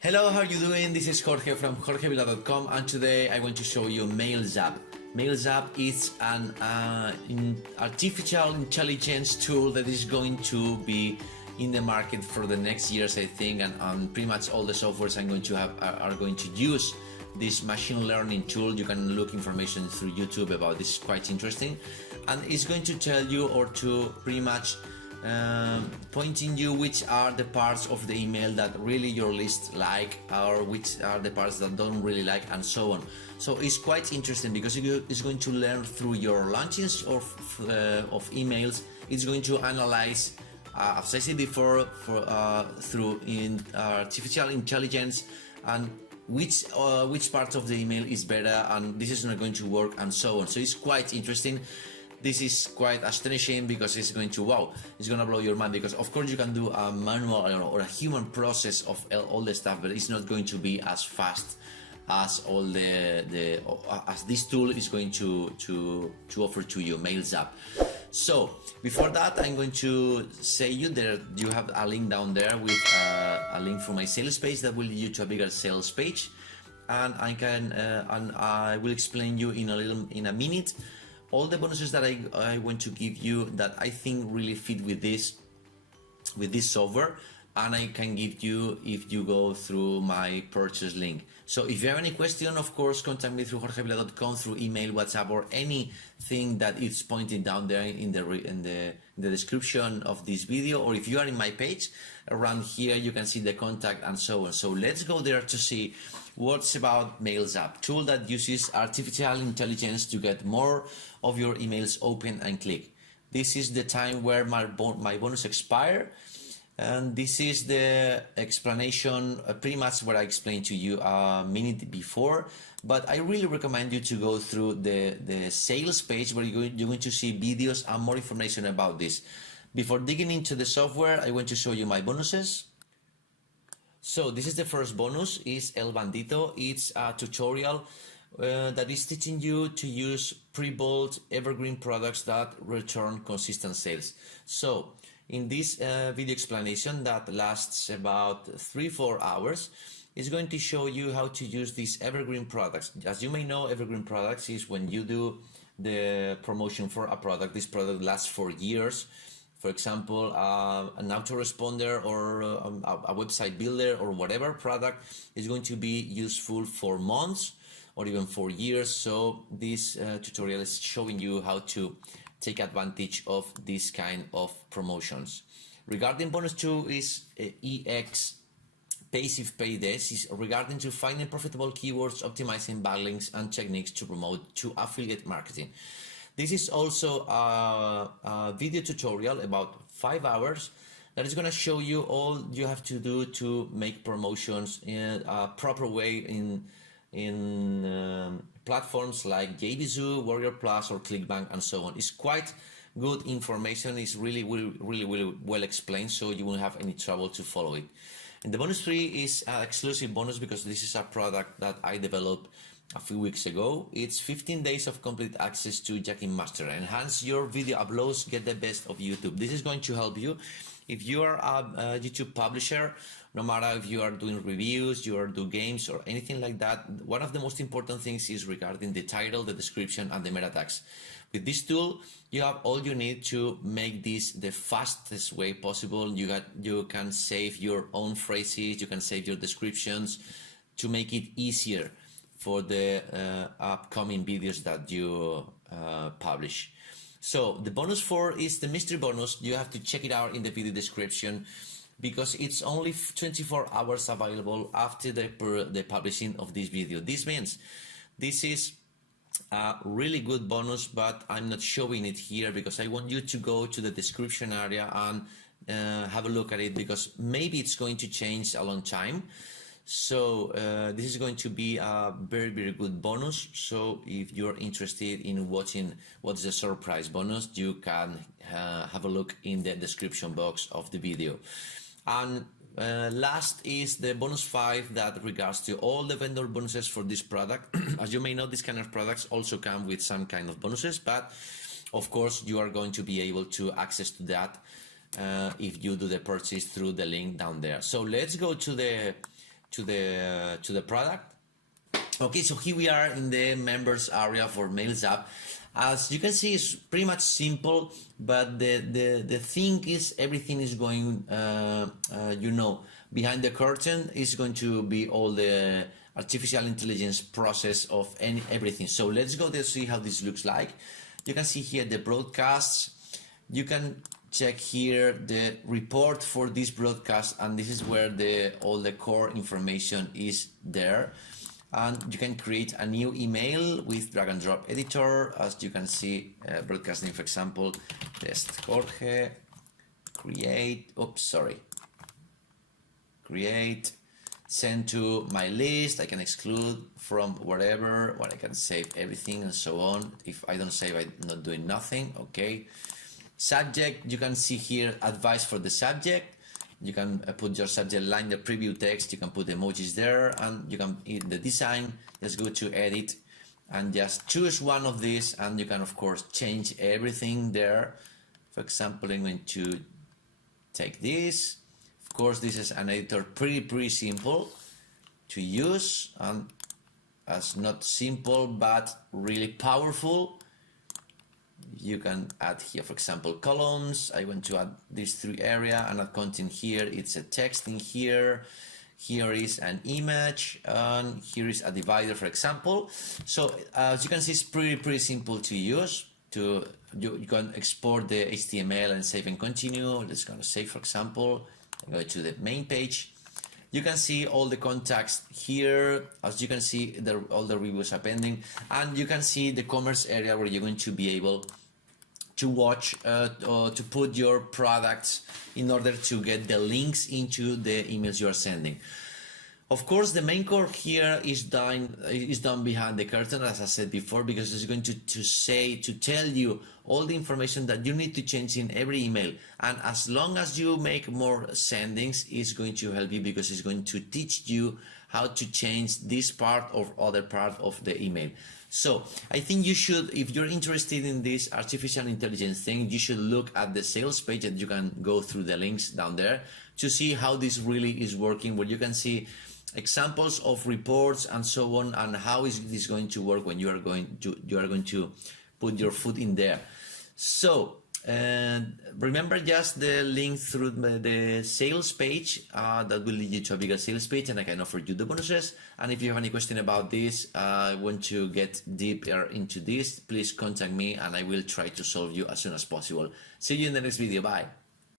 Hello, how are you doing? This is Jorge from jorgevila.com, and today I want to show you MailZap. MailZap is an artificial intelligence tool that is going to be in the market for the next years, I think, and pretty much all the softwares I'm going to have are going to use this machine learning tool. You can look information through YouTube about this, quite interesting, and it's going to tell you or to pretty much pointing you which are the parts of the email that really your list like, or which are the parts that don't really like, and so on. So it's quite interesting because it's going to learn through your launches of emails. It's going to analyze, as I said before, through artificial intelligence, and which part of the email is better and this is not going to work, and so on. So it's quite interesting. This is quite astonishing because it's going to blow your mind, because of course you can do a manual or a human process of all the stuff, but it's not going to be as fast as all as this tool is going to offer to you, MailZap. So before that, I'm going to say you have a link down there with a link for my sales page that will lead you to a bigger sales page, and I will explain you in a minute all the bonuses that I want to give you that I think really fit with this software, and I can give you if you go through my purchase link. So if you have any question, of course, contact me through jorgevila.com, through email, WhatsApp, or anything that is pointed down there in the description of this video, or if you are in my page around here, you can see the contact and so on. So let's go there to see what's about MailZap, tool that uses artificial intelligence to get more of your emails open and click. This is the time where my bonus expire, and this is the explanation, pretty much what I explained to you a minute before. But I really recommend you to go through the sales page, where you're going to see videos and more information about this. Before digging into the software, I want to show you my bonuses. So this is the first bonus, is El Bandito. It's a tutorial that is teaching you to use pre-built evergreen products that return consistent sales. So in this video explanation that lasts about 3-4 hours, is going to show you how to use these evergreen products. As you may know, evergreen products is when you do the promotion for a product. This product lasts for years. For example, an autoresponder or a website builder or whatever product is going to be useful for months or even for years. So this tutorial is showing you how to take advantage of this kind of promotions. Regarding bonus 2 is EX Passive Pay. This is regarding to finding profitable keywords, optimizing backlinks and techniques to promote to affiliate marketing. This is also a video tutorial about 5 hours that is going to show you all you have to do to make promotions in a proper way in platforms like JVZoo, Warrior Plus, or ClickBank, and so on. It's quite good information. It's really well explained, so you won't have any trouble to follow it. And the bonus 3 is an exclusive bonus because this is a product that I developed a few weeks ago. It's 15 days of complete access to Jacking Master. Enhance your video uploads, get the best of YouTube. This is going to help you if you are a YouTube publisher, no matter if you are doing reviews, you are doing games or anything like that. One of the most important things is regarding the title, the description, and the meta tags. With this tool, you have all you need to make this the fastest way possible. You can save your own phrases, you can save your descriptions to make it easier for the upcoming videos that you publish. So the bonus 4 is the mystery bonus. You have to check it out in the video description because it's only 24 hours available after the publishing of this video. This means this is a really good bonus, but I'm not showing it here because I want you to go to the description area and have a look at it, because maybe it's going to change a long time. So this is going to be a very good bonus. So if you're interested in watching what's the surprise bonus, you can have a look in the description box of the video. And last is the bonus 5 that regards to all the vendor bonuses for this product. As you may know, this kind of products also come with some kind of bonuses, but of course you are going to be able to access to that if you do the purchase through the link down there. So let's go to the to the product. Okay, so here we are in the members area for MailZap. As you can see, it's pretty much simple, but the thing is everything is going, behind the curtain is going to be all the artificial intelligence process of everything. So let's go there, see how this looks like. You can see here the broadcasts. You can check here the report for this broadcast, and this is where all the core information is there. And you can create a new email with drag and drop editor. As you can see, broadcasting, for example, test Jorge, create, send to my list. I can exclude from wherever, or I can save everything and so on. If I don't save, I'm not doing nothing. Okay. Subject, you can see here advice for the subject. You can put your subject line, the preview text, you can put emojis there, and you can, in the design, just go to edit and just choose one of these, and you can of course change everything there. For example, I'm going to take this. Of course, this is an editor, pretty simple to use, and as not simple but really powerful. You can add here, for example, columns. I want to add these 3 areas and add content here. It's a text in here. Here is an image, and here is a divider, for example. So as you can see, it's pretty simple to use. You can export the HTML and save and continue. Let's go to save, for example. Go to the main page. You can see all the contacts here. As you can see, all the reviews are pending, and you can see the commerce area where you're going to be able to watch or to put your products in order to get the links into the emails you are sending. Of course, the main core here is done behind the curtain, as I said before, because it's going to tell you all the information that you need to change in every email. And as long as you make more sendings, it's going to help you, because it's going to teach you how to change this part or other part of the email. So I think you should, if you're interested in this artificial intelligence thing, you should look at the sales page, and you can go through the links down there to see how this really is working, where you can see examples of reports and so on, and how is this going to work when you are going to put your foot in there. So remember just the link through the sales page that will lead you to a bigger sales page, and I can offer you the bonuses. And if you have any question about this, want to get deeper into this, please contact me and I will try to solve you as soon as possible. See you in the next video. Bye.